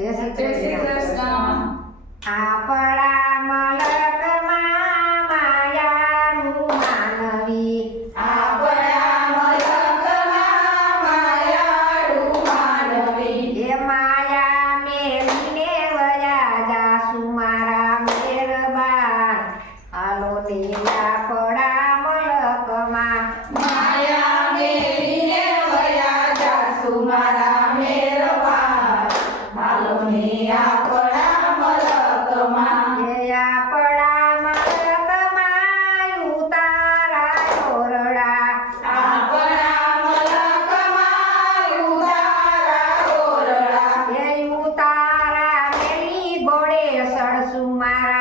જય શ્રી જય શ્રી કૃષ્ણ. આપણા મલકમાં માયાનું માનવી આપણા મલકમાં માયાળુ માનવી. એ માયા મેલીને વયા જાસુ મારા મેરબાન હાલો ને આપણા મલકમાં માયા મેલીને વયા જાસુ મારા મેરબાન. હાલો ને આપણા મલકમાં. એ આપણા મલકમાં ઉતારા ઓરડા આપણા મલકમાં ઉતારા ઓરડા. એ ઉતારા મેલી ઘોડે સડસુ મારા